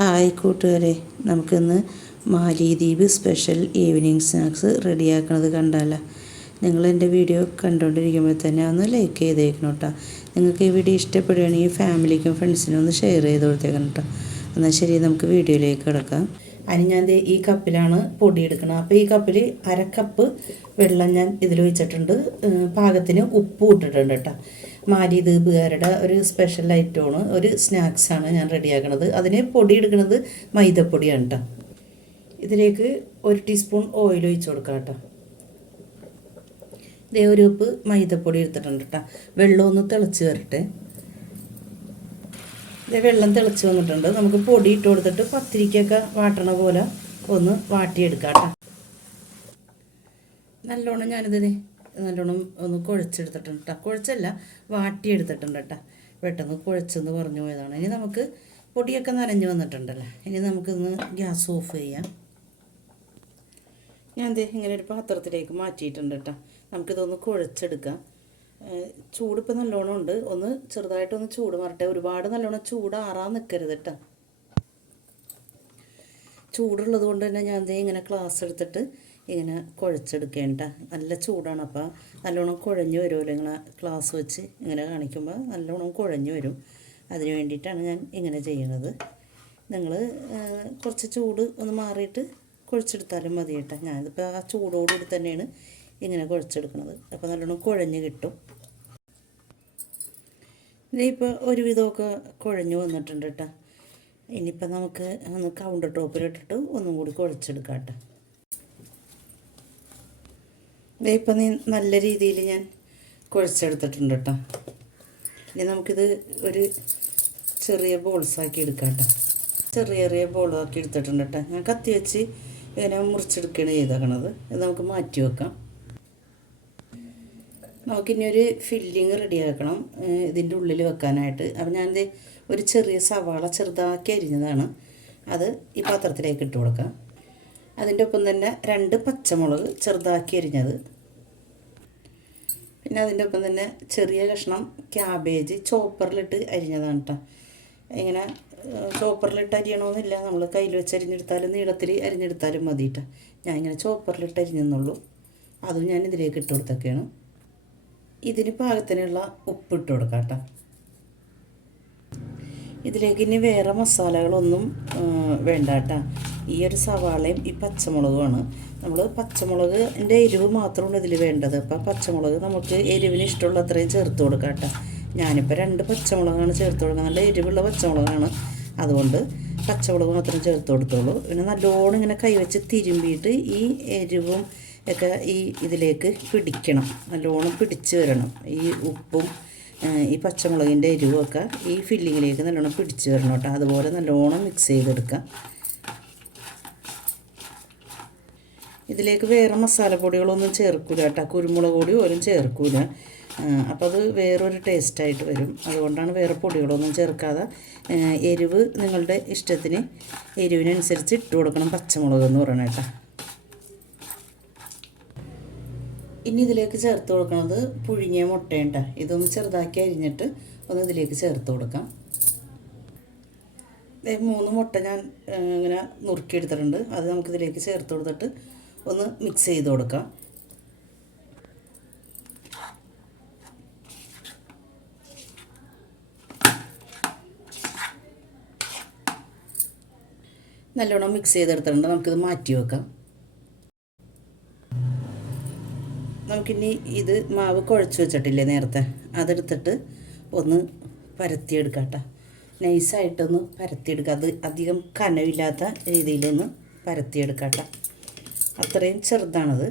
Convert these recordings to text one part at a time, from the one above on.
Hi കൂട്ടുകാരെ, നമുക്കിന്ന് മാലിദ്വീപ് സ്പെഷ്യൽ ഈവനിങ് സ്നാക്സ് റെഡിയാക്കണത് കണ്ടാലോ. നിങ്ങൾ എൻ്റെ വീഡിയോ കണ്ടുകൊണ്ടിരിക്കുമ്പോൾ തന്നെ ഒന്ന് ലൈക്ക് ചെയ്തേക്കണം കേട്ടോ. നിങ്ങൾക്ക് ഈ വീഡിയോ ഇഷ്ടപ്പെടുകയാണെങ്കിൽ ഫാമിലിക്കും ഫ്രണ്ട്സിനും ഒന്ന് ഷെയർ ചെയ്ത് കൊടുത്തേക്കണം കേട്ടോ. എന്നാൽ ശരി, നമുക്ക് വീഡിയോയിലേക്ക് കിടക്കാം. അതിന് ഞാൻ ഈ കപ്പിലാണ് പൊടി എടുക്കണം. അപ്പോൾ ഈ കപ്പിൽ അരക്കപ്പ് വെള്ളം ഞാൻ ഇതിൽ ഒഴിച്ചിട്ടുണ്ട്. പാകത്തിന് ഉപ്പ് ഇട്ടിട്ടുണ്ട് കേട്ടോ. മാലിദ്വീപുകാരുടെ ഒരു സ്പെഷ്യൽ ഐറ്റമാണ്, ഒരു സ്നാക്സാണ് ഞാൻ റെഡിയാക്കണത്. അതിന് പൊടി എടുക്കുന്നത് മൈദപ്പൊടിയാണ് കേട്ടോ. ഇതിലേക്ക് 1 ടീസ്പൂൺ ഓയിൽ ഒഴിച്ച് കൊടുക്കാം കേട്ടോ. ഇതേ ഒരു കപ്പ് മൈദപ്പൊടി എടുത്തിട്ടുണ്ട് കേട്ടോ. വെള്ളം ഒന്ന് തിളച്ച് വരട്ടെ. ഇതേ വെള്ളം തിളച്ച് വന്നിട്ടുണ്ട്. നമുക്ക് പൊടി ഇട്ട് കൊടുത്തിട്ട് പത്തിരിക്കൊക്കെ വാട്ടണ പോലെ ഒന്ന് വാട്ടിയെടുക്കാം കേട്ടോ. നല്ലോണം ഞാനിത് നല്ലോണം ഒന്ന് കുഴച്ചെടുത്തിട്ടുണ്ട് കേട്ടോ. കുഴച്ചല്ല, വാട്ടിയെടുത്തിട്ടുണ്ട് കേട്ടോ. പെട്ടെന്ന് കുഴച്ചെന്ന് പറഞ്ഞു പോയതാണ്. ഇനി നമുക്ക് പൊടിയൊക്കെ നനഞ്ഞ് വന്നിട്ടുണ്ടല്ലോ. ഇനി നമുക്കിന്ന് ഗ്യാസ് ഓഫ് ചെയ്യാം. ഞാൻ ഇങ്ങനെ ഒരു പാത്രത്തിലേക്ക് മാറ്റിയിട്ടുണ്ട് കേട്ടോ. നമുക്കിതൊന്ന് കുഴച്ചെടുക്കാം. ചൂടിപ്പോൾ നല്ലോണം ഉണ്ട്. ഒന്ന് ചെറുതായിട്ടൊന്ന് ചൂട് മാറട്ടെ. ഒരുപാട് നല്ലോണം ചൂടാറാൻ നിൽക്കരുത് കേട്ടോ. ചൂടുള്ളത് കൊണ്ട് തന്നെ ഞാൻ ഇങ്ങനെ ഗ്ലാസ് എടുത്തിട്ട് ഇങ്ങനെ കുഴച്ചെടുക്കേണ്ട. നല്ല ചൂടാണ്, അപ്പോൾ നല്ലോണം കുഴഞ്ഞു വരുമല്ലോ. ഇങ്ങനെ ഗ്ലാസ് വെച്ച് ഇങ്ങനെ കാണിക്കുമ്പോൾ നല്ലോണം കുഴഞ്ഞു വരും. അതിന് വേണ്ടിയിട്ടാണ് ഞാൻ ഇങ്ങനെ ചെയ്യുന്നത്. നിങ്ങൾ കുറച്ച് ചൂട് ഒന്ന് മാറിയിട്ട് കുഴച്ചെടുത്താലും മതി കേട്ടോ. ഞാനിതിപ്പോൾ ആ ചൂടോടുകൂടി തന്നെയാണ് ഇങ്ങനെ കുഴച്ചെടുക്കുന്നത്. അപ്പോൾ നല്ലോണം കുഴഞ്ഞ് കിട്ടും. ഇതിപ്പോൾ ഒരുവിധമൊക്കെ കുഴഞ്ഞു വന്നിട്ടുണ്ട് കേട്ടോ. ഇനിയിപ്പോൾ നമുക്ക് ഒന്ന് കൗണ്ടർ ടോപ്പിലിട്ടിട്ട് ഒന്നും കൂടി കുഴച്ചെടുക്കാം കേട്ടോ. ഇപ്പം നല്ല രീതിയിൽ ഞാൻ കുഴച്ചെടുത്തിട്ടുണ്ട് കേട്ടോ. ഇനി നമുക്കിത് ഒരു ചെറിയ ബോൾസാക്കി എടുക്കാം കേട്ടോ. ചെറിയ ബോളാക്കി എടുത്തിട്ടുണ്ട് കേട്ടോ. ഞാൻ കത്തി വെച്ച് ഇങ്ങനെ മുറിച്ചെടുക്കുകയാണ് ചെയ്തേക്കണത്. ഇത് നമുക്ക് മാറ്റി വെക്കാം. നമുക്കിനി ഒരു ഫില്ലിങ് റെഡിയാക്കണം ഇതിൻ്റെ ഉള്ളിൽ വെക്കാനായിട്ട്. അപ്പം ഞാനിത് ഒരു ചെറിയ സവാള ചെറുതാക്കി അരിഞ്ഞതാണ്. അത് ഈ പാത്രത്തിലേക്ക് ഇട്ട് കൊടുക്കാം. അതിൻ്റെ ഒപ്പം തന്നെ 2 പച്ചമുളക് ചെറുതാക്കി അരിഞ്ഞത്, പിന്നെ അതിൻ്റെ ഒപ്പം തന്നെ ചെറിയ കഷ്ണം ക്യാബേജ് ചോപ്പറിലിട്ട് അരിഞ്ഞതാണ് കേട്ടോ. ഇങ്ങനെ ചോപ്പറിലിട്ട് അരിയണമെന്നില്ല, നമ്മൾ കയ്യിൽ വെച്ച് അരിഞ്ഞെടുത്താലും നീളത്തിൽ അരിഞ്ഞെടുത്താലും മതി കേട്ടോ. ഞാൻ ഇങ്ങനെ ചോപ്പറിലിട്ട് അരിഞ്ഞെന്നുള്ളൂ. അതും ഞാൻ ഇതിലേക്ക് ഇട്ട് കൊടുത്തൊക്കെയാണ്. ഇതിന് പാകത്തിനുള്ള ഉപ്പ് ഇട്ട് കൊടുക്കാം കേട്ടോ. ഇതിലേക്ക് ഇനി വേറെ മസാലകളൊന്നും വേണ്ട കേട്ടോ. ഈ ഒരു സവാളയും ഈ പച്ചമുളകുമാണ്. നമ്മൾ പച്ചമുളകിൻ്റെ എരിവ് മാത്രമാണ് ഇതിൽ വേണ്ടത്. അപ്പം പച്ചമുളക് നമുക്ക് എരിവിന് ഇഷ്ടമുള്ള അത്രയും ചേർത്ത് കൊടുക്കാം കേട്ടോ. ഞാനിപ്പോൾ 2 പച്ചമുളകാണ് ചേർത്ത് കൊടുക്കുക. നല്ല എരിവുള്ള പച്ചമുളകാണ്, അതുകൊണ്ട് പച്ചമുളക് മാത്രം ചേർത്ത് കൊടുത്തോളൂ. പിന്നെ നല്ലോണം ഇങ്ങനെ കൈവച്ച് തിരുമ്പിയിട്ട് ഈ എരിവും ഒക്കെ ഈ ഇതിലേക്ക് പിടിക്കണം, നല്ലോണം പിടിച്ച് വരണം. ഈ ഉപ്പും ഈ പച്ചമുളകിൻ്റെ എരിവുമൊക്കെ ഈ ഫില്ലിങ്ങിലേക്ക് നല്ലോണം പിടിച്ച് വരണം കേട്ടോ. അതുപോലെ നല്ലോണം മിക്സ് ചെയ്തെടുക്കാം. ഇതിലേക്ക് വേറെ മസാലപ്പൊടികളൊന്നും ചേർക്കില്ല കേട്ടോ. കുരുമുളക് പൊടി പോലും ചേർക്കില്ല. അപ്പോൾ അത് വേറൊരു ടേസ്റ്റായിട്ട് വരും. അതുകൊണ്ടാണ് വേറെ പൊടികളൊന്നും ചേർക്കാതെ എരിവ് നിങ്ങളുടെ ഇഷ്ടത്തിന് എരിവിനനുസരിച്ച് ഇട്ട് കൊടുക്കണം പച്ചമുളക് എന്ന് പറയണം കേട്ടോ. ഇനി ഇതിലേക്ക് ചേർത്ത് കൊടുക്കുന്നത് പുഴുങ്ങിയ മുട്ടയുണ്ട. ഇതൊന്ന് ചെറുതാക്കി അരിഞ്ഞിട്ട് ഒന്ന് ഇതിലേക്ക് ചേർത്ത് കൊടുക്കാം. 3 മുട്ട ഞാൻ ഇങ്ങനെ നുറുക്കിയെടുത്തിട്ടുണ്ട്. അത് നമുക്കിതിലേക്ക് ചേർത്ത് കൊടുത്തിട്ട് ഒന്ന് മിക്സ് ചെയ്ത് കൊടുക്കാം. നല്ലോണം മിക്സ് ചെയ്തെടുത്തിട്ടുണ്ട്. നമുക്കിത് മാറ്റി വെക്കാം. നമുക്കിനി ഇത് മാവ് കുഴച്ച് വെച്ചിട്ടില്ലേ നേരത്തെ, അതെടുത്തിട്ട് ഒന്ന് പരത്തിയെടുക്കാം കേട്ടോ. നൈസായിട്ടൊന്ന് പരത്തിയെടുക്കുക. അത് അധികം കനവില്ലാത്ത രീതിയിലൊന്ന് പരത്തിയെടുക്കാം കേട്ടോ. അത്രയും ചെറുതാണത്.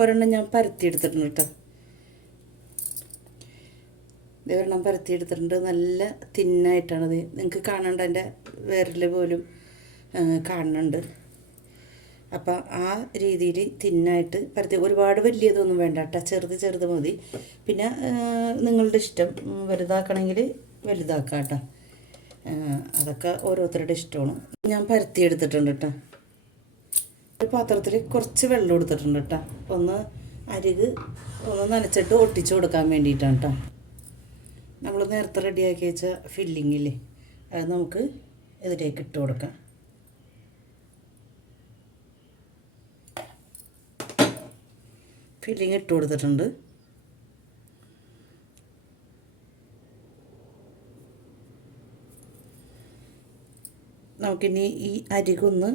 ഒരെണ്ണം ഞാൻ പരത്തിയെടുത്തിട്ടുണ്ട് കേട്ടോ. ഒരെണ്ണം പരത്തിയെടുത്തിട്ടുണ്ട്. നല്ല തിന്നായിട്ടാണത്. നിങ്ങൾക്ക് കാണണ്ട, എൻ്റെ വിരൽ പോലും കാണുന്നുണ്ട്. അപ്പോൾ ആ രീതിയിൽ തിന്നായിട്ട് പരത്തി. ഒരുപാട് വലിയതൊന്നും വേണ്ട കേട്ടോ. ചെറുത് മതി. പിന്നെ നിങ്ങളുടെ ഇഷ്ടം, വലുതാക്കണമെങ്കിൽ വലുതാക്കാം കേട്ടോ. അതൊക്കെ ഓരോരുത്തരുടെ ഇഷ്ടമാണ്. ഞാൻ പരത്തിയെടുത്തിട്ടുണ്ട് കേട്ടോ. ഒരു പാത്രത്തിൽ കുറച്ച് വെള്ളം എടുത്തിട്ടുണ്ട് കേട്ടോ. ഒന്ന് അരിക് ഒന്ന് നനച്ചിട്ട് ഒട്ടിച്ച് കൊടുക്കാൻ വേണ്ടിയിട്ടാണ് കേട്ടോ. നമ്മൾ നേരത്തെ റെഡിയാക്കി വെച്ച ഫില്ലിങ്ങില്ലേ, അത് നമുക്ക് ഇതിലേക്ക് ഇട്ട് കൊടുക്കാം. ഫില്ലിങ് ഇട്ട് കൊടുത്തിട്ടുണ്ട്. നമുക്കിനി ഈ അരികൊന്ന്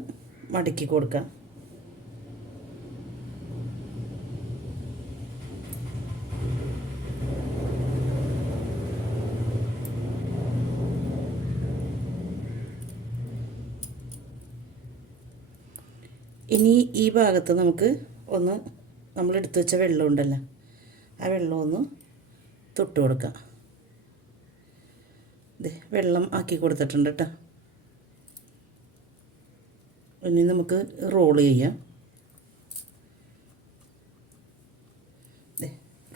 മടക്കി കൊടുക്കാം. ഇനി ഈ ഭാഗത്ത് നമുക്ക് ഒന്ന് നമ്മളെടുത്ത് വെച്ച വെള്ളം ഉണ്ടല്ലോ, ആ വെള്ളം ഒന്ന് തൊട്ട് കൊടുക്കാം. ഇത് വെള്ളം ആക്കി കൊടുത്തിട്ടുണ്ട് കേട്ടോ. ഇനി നമുക്ക് റോൾ ചെയ്യാം.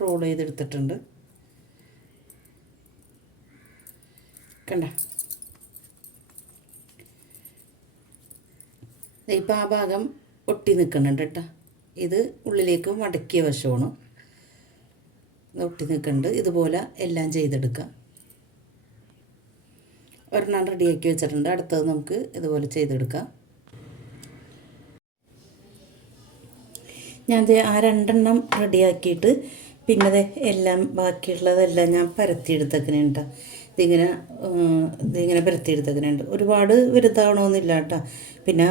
റോൾ ചെയ്തെടുത്തിട്ടുണ്ട് കണ്ട. ഇപ്പം ആ ഭാഗം ഒട്ടി നിൽക്കുന്നുണ്ട് കേട്ടോ. ഇത് ഉള്ളിലേക്ക് മടക്കിയ വശമാണ്, ഒട്ടി നിൽക്കുന്നുണ്ട്. ഇതുപോലെ എല്ലാം ചെയ്തെടുക്കാം. ഒരെണ്ണം റെഡിയാക്കി വെച്ചിട്ടുണ്ട്. അടുത്തത് നമുക്ക് ഇതുപോലെ ചെയ്തെടുക്കാം. ഞാൻ ആ 2 എണ്ണം റെഡിയാക്കിയിട്ട് പിന്നെ എല്ലാം ബാക്കിയുള്ളതെല്ലാം ഞാൻ പരത്തിയെടുത്തേക്കുന്നുണ്ട്. ഇതിങ്ങനെ പരത്തിയെടുത്തേക്കുന്നുണ്ട്. ഒരുപാട് വലുതാവണമെന്നില്ല കേട്ടോ. പിന്നെ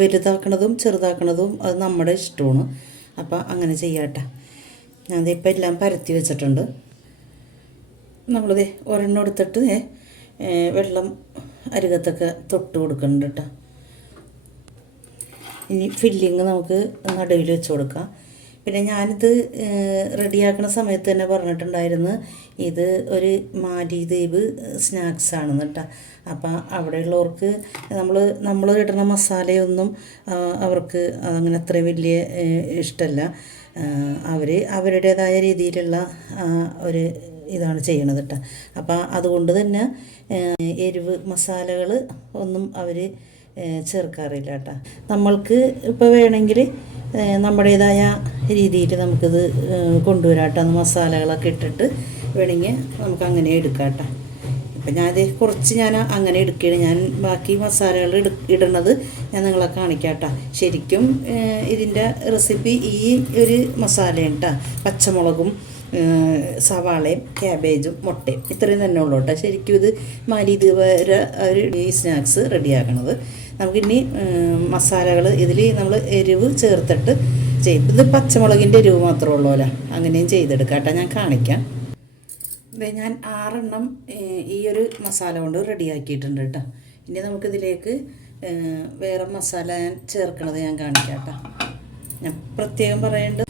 വലുതാക്കണതും ചെറുതാക്കണതും അത് നമ്മുടെ ഇഷ്ടമാണ്. അപ്പോൾ അങ്ങനെ ചെയ്യാട്ടോ. ഞാനിപ്പോൾ എല്ലാം പരത്തി വെച്ചിട്ടുണ്ട്. നമ്മളിത് ഒരെണ്ണം എടുത്തിട്ട് വെള്ളം അരികത്തൊക്കെ തൊട്ട് കൊടുക്കുന്നുണ്ട് കേട്ടോ. ഇനി ഫില്ലിങ് നമുക്ക് നടുവിൽ വെച്ച് കൊടുക്കാം. പിന്നെ ഞാനിത് റെഡിയാക്കുന്ന സമയത്ത് തന്നെ പറഞ്ഞിട്ടുണ്ടായിരുന്നു, ഇത് ഒരു മാലിദ്വീപ് സ്നാക്സ് ആണെന്ന് കേട്ടോ. അപ്പം അവിടെയുള്ളവർക്ക് നമ്മൾ ഇടുന്ന മസാലയൊന്നും അവർക്ക് അങ്ങനെ അത്ര വലിയ ഇഷ്ടമല്ല. അവരുടേതായ രീതിയിലുള്ള ഒരു ഇതാണ് ചെയ്യണത് കേട്ടോ. അപ്പം അതുകൊണ്ട് തന്നെ എരിവ് മസാലകൾ ഒന്നും അവർ ചേർക്കാറില്ല കേട്ടോ. നമ്മൾക്ക് ഇപ്പോൾ വേണമെങ്കിൽ നമ്മുടേതായ രീതിയിൽ നമുക്കിത് കൊണ്ടുവരാം കേട്ടോ. മസാലകളൊക്കെ ഇട്ടിട്ട് വേണമെങ്കിൽ നമുക്ക് അങ്ങനെ എടുക്കാം കേട്ടോ. ഇപ്പം കുറച്ച് ഞാൻ അങ്ങനെ എടുക്കുകയാണ്. ഞാൻ ബാക്കി മസാലകൾ ഇടുന്നത് ഞാൻ നിങ്ങളെ കാണിക്കാം കേട്ടോ. ശരിക്കും ഇതിൻ്റെ റെസിപ്പി ഈ ഒരു മസാലയാണ് കേട്ടോ. പച്ചമുളകും സവാളയും ക്യാബേജും മുട്ടയും ഇത്രയും തന്നെ ഉള്ളൂ കേട്ടോ. ശരിക്കും ഇത് മാലിദ്വീപ് ഈ സ്നാക്സ് റെഡിയാക്കണത്. നമുക്കിനി മസാലകൾ ഇതിൽ നമ്മൾ എരിവ് ചേർത്തിട്ട് ചെയ്യും. ഇത് പച്ചമുളകിൻ്റെ എരിവ് മാത്രമേ ഉള്ളൂല്ലോ, അങ്ങനെയും ചെയ്തെടുക്കാം കേട്ടോ. ഞാൻ കാണിക്കാം. ഞാൻ 6 എണ്ണം ഈ ഒരു മസാല കൊണ്ട് റെഡിയാക്കിയിട്ടുണ്ട് കേട്ടോ. ഇനി നമുക്കിതിലേക്ക് വേറെ മസാല ഞാൻ ചേർക്കണത് ഞാൻ കാണിക്കാം കേട്ടോ. ഞാൻ പ്രത്യേകം പറയേണ്ടത്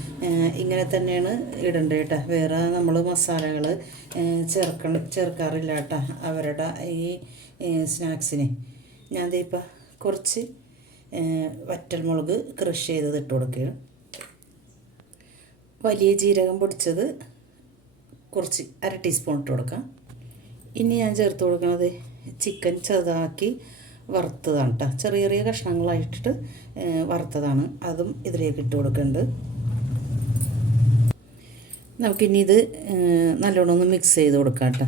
ഇങ്ങനെ തന്നെയാണ് ഇടേണ്ടത് കേട്ടോ. വേറെ നമ്മൾ മസാലകൾ ചേർക്കാറില്ല കേട്ടോ അവരുടെ ഈ സ്നാക്സിന്. ഞാൻ ഇപ്പം കുറച്ച് വറ്റൽമുളക് ക്രഷ് ചെയ്തത് ഇട്ട് കൊടുക്കുകയാണ്. വലിയ ജീരകം പൊടിച്ചത് കുറച്ച് 1/2 ടീസ്പൂൺ ഇട്ട് കൊടുക്കാം. ഇനി ഞാൻ ചേർത്ത് കൊടുക്കുന്നത് ചിക്കൻ ചെറുതാക്കി വറുത്തതാണ് കേട്ടോ. ചെറിയ ചെറിയ കഷ്ണങ്ങളായിട്ടിട്ട് വറുത്തതാണ്. അതും ഇതിലേക്ക് ഇട്ട് കൊടുക്കുന്നുണ്ട്. നമുക്കിനി ഇത് നല്ലോണം ഒന്ന് മിക്സ് ചെയ്ത് കൊടുക്കാം കേട്ടോ.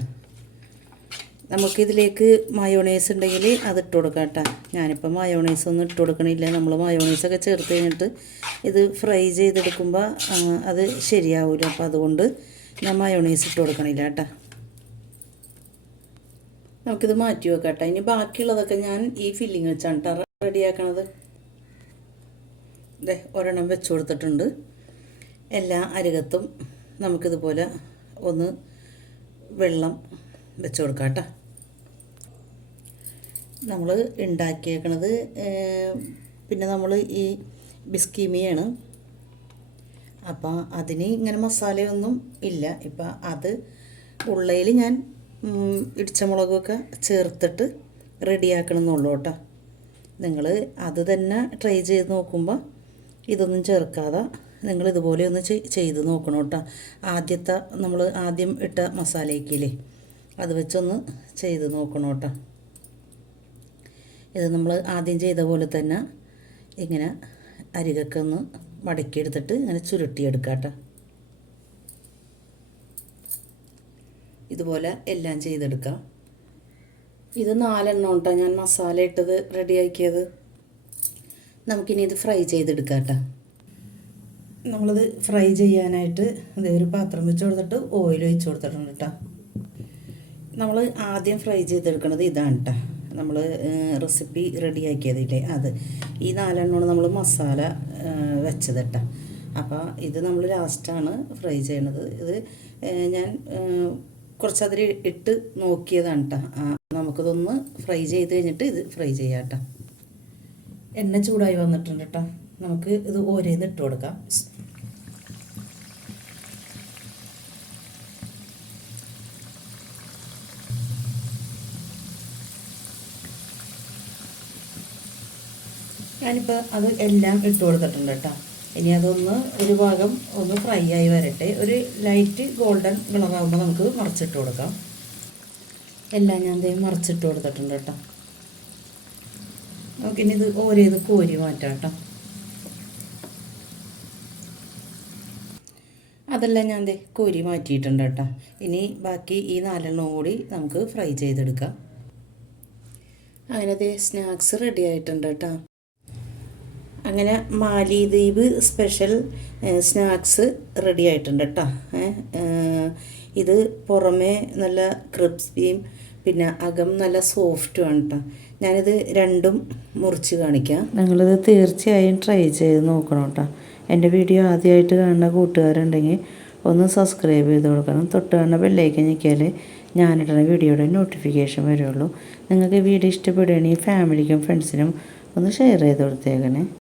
നമുക്കിതിലേക്ക് മയോണൈസ് ഉണ്ടെങ്കിൽ അതിട്ട് കൊടുക്കാം കേട്ടോ. ഞാനിപ്പോൾ മയോണൈസ് ഒന്നും ഇട്ട് കൊടുക്കണില്ല. നമ്മൾ മയോണൈസൊക്കെ ചേർത്ത് കഴിഞ്ഞിട്ട് ഇത് ഫ്രൈ ചെയ്തെടുക്കുമ്പോൾ അത് ശരിയാവില്ല. അപ്പോൾ അതുകൊണ്ട് ഞാൻ മയോണൈസ് ഇട്ട് കൊടുക്കണില്ല കേട്ടോ. നമുക്കിത് മാറ്റി വെക്കാം കേട്ടോ. ഇനി ബാക്കിയുള്ളതൊക്കെ ഞാൻ ഈ ഫില്ലിങ് വെച്ചാണ് കേട്ടോ റെഡിയാക്കണത്. ഒരെണ്ണം വെച്ച് കൊടുത്തിട്ടുണ്ട്. എല്ലാ അരികത്തും നമുക്കിതുപോലെ ഒന്ന് വെള്ളം വെച്ച് കൊടുക്കാം കേട്ടോ. നമ്മൾ ഉണ്ടാക്കിയേക്കണത് പിന്നെ നമ്മൾ ഈ ബിസ്കിമിയാണ്. അപ്പോൾ അതിന് ഇങ്ങനെ മസാലയൊന്നും ഇല്ല. ഇപ്പം അത് ഉള്ളയിൽ ഞാൻ ഇടിച്ച മുളകൊക്കെ ചേർത്തിട്ട് റെഡിയാക്കണമെന്നുള്ളൂ കേട്ടോ. നിങ്ങൾ അത് തന്നെ ട്രൈ ചെയ്ത് നോക്കുമ്പോൾ ഇതൊന്നും ചേർക്കാതെ നിങ്ങൾ ഇതുപോലെ ഒന്ന് ചെയ്ത് നോക്കണം കേട്ടോ. നമ്മൾ ആദ്യം ഇട്ട മസാലയ്ക്കില്ലേ അത് വെച്ചൊന്ന് ചെയ്ത് നോക്കണം കേട്ടോ. ഇത് നമ്മൾ ആദ്യം ചെയ്ത പോലെ തന്നെ ഇങ്ങനെ അരികൊക്കെ ഒന്ന് മടക്കിയെടുത്തിട്ട് ഇങ്ങനെ ചുരുട്ടിയെടുക്കാം കേട്ടോ. ഇതുപോലെ എല്ലാം ചെയ്തെടുക്കാം. ഇത് 4 എണ്ണം കേട്ടോ ഞാൻ മസാല ഇട്ടത് റെഡിയാക്കിയത്. നമുക്കിനി ഇത് ഫ്രൈ ചെയ്തെടുക്കാം കേട്ടോ. നമ്മളിത് ഫ്രൈ ചെയ്യാനായിട്ട് ഇതേ ഒരു പാത്രം വെച്ച് കൊടുത്തിട്ട് ഓയിൽ ഒഴിച്ച് കൊടുത്തിട്ടുണ്ട് കേട്ടോ. നമ്മൾ ആദ്യം ഫ്രൈ ചെയ്തെടുക്കുന്നത് ഇതാണ് കേട്ടോ. നമ്മൾ റെസിപ്പി റെഡിയാക്കിയതില്ലേ അത്. ഈ 4 എണ്ണമാണ് നമ്മൾ മസാല വെച്ചത് കേട്ടോ. അപ്പോൾ ഇത് നമ്മൾ ലാസ്റ്റാണ് ഫ്രൈ ചെയ്യണത്. ഇത് ഞാൻ കുറച്ചതിൽ ഇട്ട് നോക്കിയതാണ് കേട്ടോ. നമുക്കിതൊന്ന് ഫ്രൈ ചെയ്ത് കഴിഞ്ഞിട്ട് ഇത് ഫ്രൈ ചെയ്യാം കേട്ടോ. എണ്ണ ചൂടായി വന്നിട്ടുണ്ട് കേട്ടോ. നമുക്ക് ഇത് ഓരോന്ന് ഇട്ട് കൊടുക്കാം. ഞാനിപ്പോൾ അത് എല്ലാം ഇട്ട് കൊടുത്തിട്ടുണ്ട് കേട്ടോ. ഇനി അതൊന്ന് ഒരു ഭാഗം ഒന്ന് ഫ്രൈ ആയി വരട്ടെ. ഒരു ലൈറ്റ് ഗോൾഡൻ കളറാകുമ്പോൾ നമുക്ക് മറിച്ചിട്ട് കൊടുക്കാം. എല്ലാം ഞാൻ മറിച്ചിട്ട് കൊടുത്തിട്ടുണ്ട് കേട്ടോ. നമുക്കിനി ഇത് ഓരോന്ന് കോരി മാറ്റാം കേട്ടോ. അതെല്ലാം ഞാൻ കോരി മാറ്റിയിട്ടുണ്ട് കേട്ടോ. ഇനി ബാക്കി ഈ 4 എണ്ണം കൂടി നമുക്ക് ഫ്രൈ ചെയ്തെടുക്കാം. അങ്ങനെ സ്നാക്സ് റെഡി ആയിട്ടുണ്ട് കേട്ടോ. അങ്ങനെ മാലിദ്വീപ് സ്പെഷ്യൽ സ്നാക്സ് റെഡി ആയിട്ടുണ്ട് കേട്ടോ. ഇത് പുറമേ നല്ല ക്രിസ്പിയും പിന്നെ അകം നല്ല സോഫ്റ്റുമാണ് കേട്ടോ. ഞാനിത് രണ്ടും മുറിച്ച് കാണിക്കാം. നിങ്ങളിത് തീർച്ചയായും ട്രൈ ചെയ്ത് നോക്കണം കേട്ടോ. എൻ്റെ വീഡിയോ ആദ്യമായിട്ട് കാണുന്ന കൂട്ടുകാരുണ്ടെങ്കിൽ ഒന്ന് സബ്സ്ക്രൈബ് ചെയ്ത് കൊടുക്കണം. തൊട്ട് കാണുന്ന ബെല്ലൈക്കൻ ഞെക്കിയാലേ ഞാനിടുന്ന വീഡിയോയുടെ നോട്ടിഫിക്കേഷൻ വരുള്ളൂ. നിങ്ങൾക്ക് വീഡിയോ ഇഷ്ടപ്പെടുകയാണെങ്കിൽ ഫാമിലിക്കും ഫ്രണ്ട്സിനും ഒന്ന് ഷെയർ ചെയ്ത് കൊടുത്തേക്കണേ.